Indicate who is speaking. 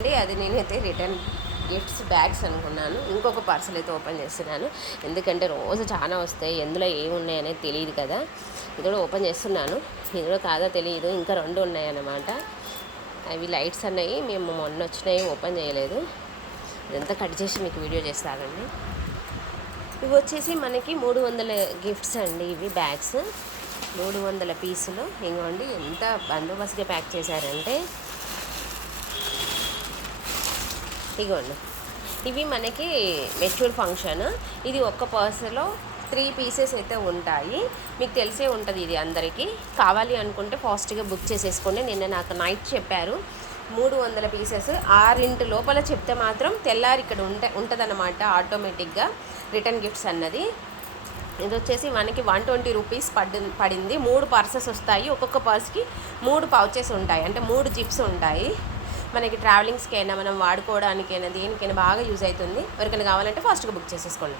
Speaker 1: అండి. అది నేనైతే రిటర్న్ గిఫ్ట్స్ బ్యాగ్స్ అనుకున్నాను. ఇంకొక పార్సల్ అయితే ఓపెన్ చేస్తున్నాను. ఎందుకంటే రోజు చాలా వస్తాయి. ఎందులో ఏమున్నాయి అనేది తెలియదు కదా. ఇది కూడా ఓపెన్ చేస్తున్నాను. ఇది కూడా కాదో తెలియదు ఇంకా రెండు ఉన్నాయి అన్నమాట అవి లైట్స్ అన్నాయి మేము మొన్న వచ్చినాయి ఓపెన్ చేయలేదు. ఇదంతా కట్ చేసి మీకు వీడియో చేస్తానండి. ఇవి వచ్చేసి మనకి మూడు వందల గిఫ్ట్స్ అండి ఇవి బ్యాగ్స్. మూడు వందల పీసులు. ఇంకోండి ఎంత బందోబస్తుగా ప్యాక్ చేశారంటే ఇగోండి. ఇవి మనకి మెచ్యూర్ ఫంక్షన్. ఇది ఒక్క పర్సులో త్రీ పీసెస్ అయితే ఉంటాయి. మీకు తెలిసే ఉంటుంది ఇది అందరికీ. కావాలి అనుకుంటే ఫాస్ట్గా బుక్ చేసేసుకోండి. నిన్న నాకు నైట్ చెప్పారు. మూడు వందల పీసెస్. ఆరింటి లోపల చెప్తే మాత్రం తెల్లారి ఇక్కడ ఉంట ఉంటుందన్నమాట ఆటోమేటిక్గా రిటర్న్ గిఫ్ట్స్ అన్నది. ఇది వచ్చేసి మనకి వన్ ట్వంటీ రూపీస్ పడి పడింది. మూడు పర్సెస్ వస్తాయి. ఒక్కొక్క పర్స్కి మూడు పౌచెస్ ఉంటాయి. అంటే మూడు జిప్స్ ఉంటాయి. మనకి ట్రావెలింగ్స్కి అయినా మనం వాడుకోవడానికైనా దేనికైనా బాగా యూజ్ అవుతుంది. ఎవరికైనా కావాలంటే ఫాస్ట్గా బుక్ చేసేసుకోండి.